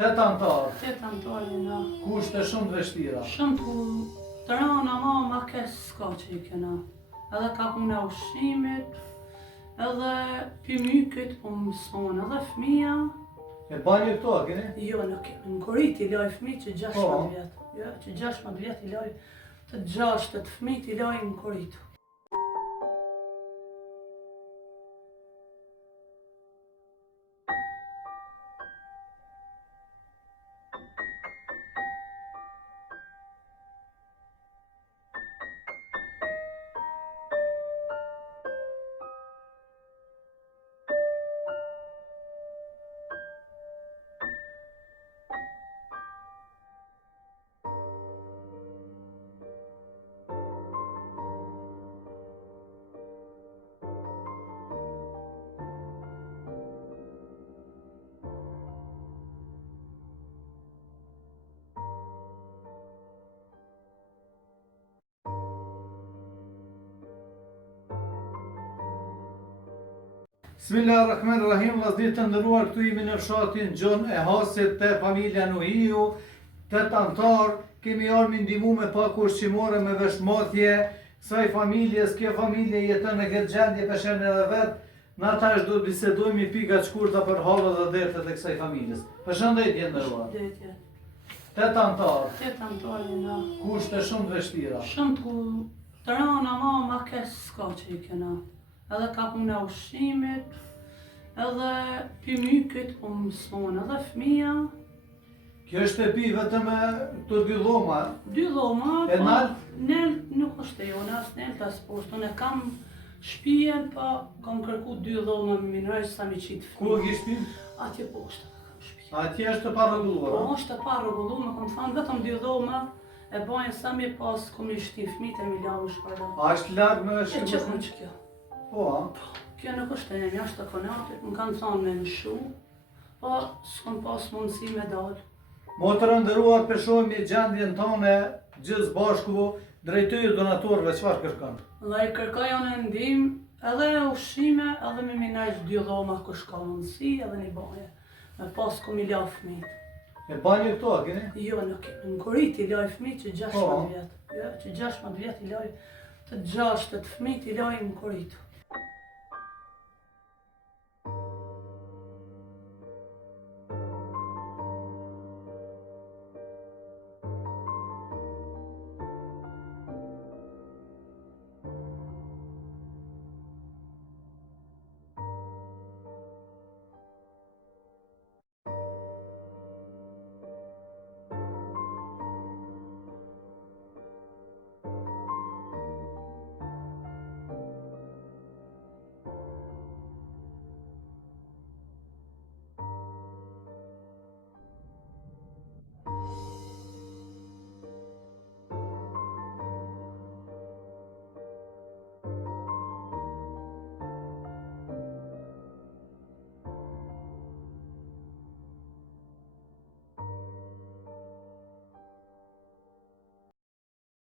8 antarë. 8 antarë jena. Kushte shumë të vështira. Shumë të rana ma kes s'ka që i kena. Edhe ka puna ushqimit, edhe pimykit po mëson, edhe fëmija. E bani këto, a keni? Jo, nuk kemi. Në Korit i laj fëmi që 16 vjetë. Jo, që 16 vjetë i laj të 6 fëmijët i laj në Korit. Bismillahirrahmanirrahim, vllazërit të nderuar, këtu jemi në fshatin Gjon e Hasit te familja Nuhiu, 8 antar, kemi ardhur me ndihmu me pak ushqimore me veshmotje, kësaj familjes, kjo familje jeton në këtë gjendje peshen edhe vet, na tash do të bisedojmë pika të shkurta për hallet dhe dertet e kësaj familjes. Përshëndetje nderuar. Përshëndetje. 8 antar. 8 antarë jena. Kushte shumë të vështira. Shumë të rana ma kes s'ka që i kena. Edhe ka puna ushqimit, edhe pimykit po mëson, edhe fëmija. Kjo shtëpi vetëm me këto 2 dhoma? 2 dhoma, e nalt? Nalt nuk është e jone, as nalt as poshtë. Unë kam shtëpinë, po kam kërku 2 dhoma me minëraj sa mi qitë fëmijë. Ku e ke shtëpinë? Atje poshtë kam shtëpinë. Atje është e parregulluar? Po, është e parregulluar, kam thënë vetëm 2 dhoma, e bajnë sa mi pas kom i shtin fëmijët e mi lavu shpara. A është larg me E që që kjo? Po, a? Kjo nuk është e një ashtë të konatit, më kanë thonë me nëshu, po s'kom pas mundësi me dalë. Motër nderuar, peshohemi gjendjen tonë gjithë bashku, drejtoju donatorëve çfarë kërkon? Dhe i kërkoj unë ndihmë, edhe ushqime, edhe me minajsh 2 dhoma kush ka mundësi, edhe një baje. Me pas kom i la fëmijët. E bani këto, a keni? Jo, nuk kemi. Në Korit i laj fëmijët që 16 vjetë. Jo, që 16 vjetë i laj të 6 fëmijët i laj në Korit.